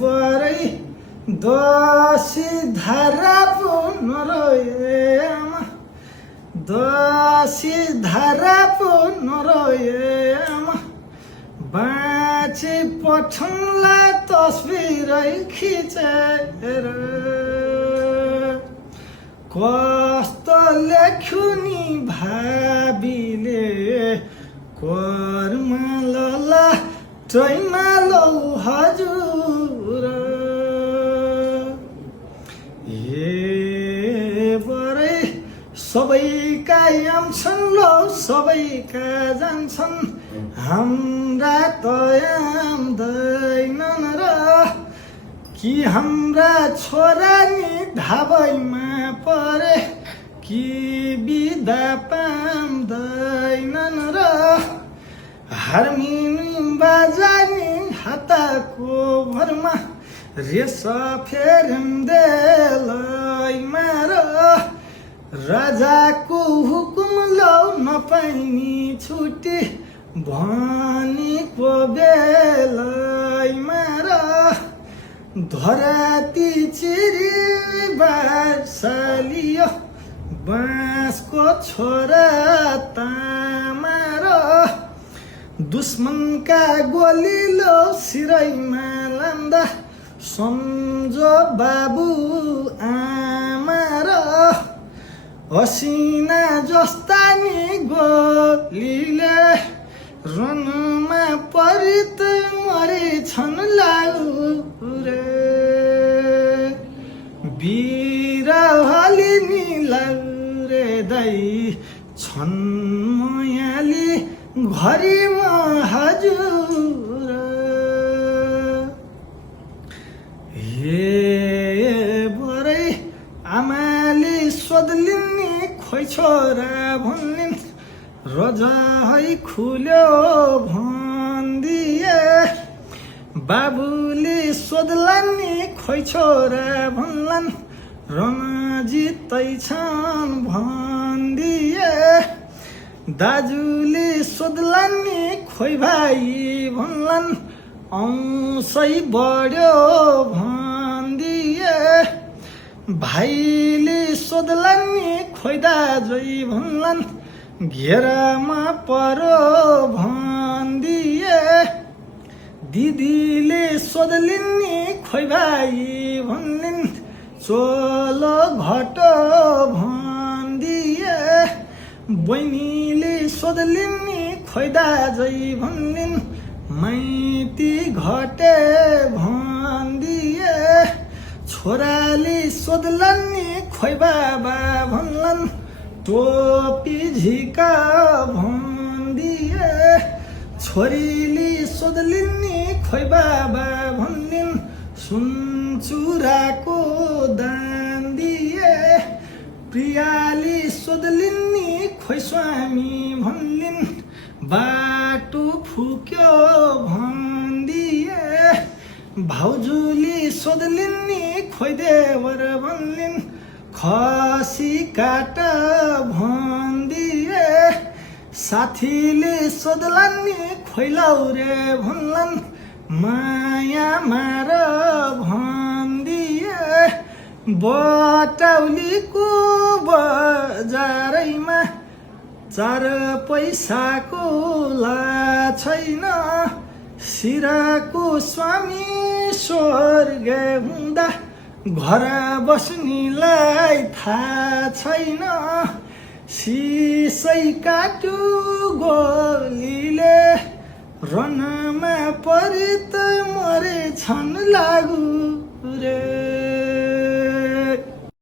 बरै दसी धारा पुनरोयम दसी धारा पुनरोयम बाँची पठाउँला तस्बिरै खिचेर कस्तो लेख्यो नि भाबीले कर्म लला टैमा लौ हजुर बरै सबैका आउँछन् लौ सबैका जान्छन् हाम्रा त आउँदैनन् र कि हाम्रा छोरा नि धाबैमा परे कि बिदा पाउँदैनन् र हार्मोनियम बाजानी हातको भरमा रेस फेरिँदैमा र राजाको हुकुम लौ नपाइनी छुट्टी भनेको बेलैमा र धराती चिरी बार्सालियो बाँसको छोरा तामा र दुश्मनका गोली लो सिरैमा लान्दा सम्झो बाबु आमा र असिना जस्ता नि गोलीले रनमा परित मरेछन् लाउरे बिरहली नि लाउरे दाइ छन् मयाली घरीमा हजुर बरै आमाले सोध्लिन् नि खोइ छोरा भन्लिन् रजाइ खुल्यो भन्दिए बाबुले सोध्लान् नि खोइ छोरा भन्लान् रमाजितै छन् भन्दिए दाजुले सोध्लान् नि खोइ भाइ भन्लान् औँसै बढ्यो भन्दिए भाइले सोध्लान् नि खोइ दाजै भन्लान् घेरामा परो भन्दिए दिदीले सोध्लिन् नि खोइ भाइ भन्लिन् चोलो घटो भन्दिए बहिनीले सोध्लिन् नि खोइ दाजै भन्लिन् माइती घटे भन्दिए छोराले सोध्लान् नि खोइ बाबा भन्लान् टोपी झिका भन्दिए छोरीले सोध्लिन् नि खोइ बाबा भन्लिन् सुन चुराको दान दिए प्रियाले सोध्लिन् नि खोइ स्वामी भन्लिन् बाटो फुक्यो भन्दिए भाउजूले सोध्लिन् नि खोइ देवर भन्लिन् खसी काट भन्दिए साथीले सोध्लान् नि खोइ लाउरे भन्लान् माया मार भन्दिए बटौलीको बजारैमा 4 पैसाको ला छैन सिराको स्वामी स्वर्ग हुँदा घर बस्नेलाई थाहा छैन सिसै काट्यो गोलीले रनमा परित मरेछन् लागु रे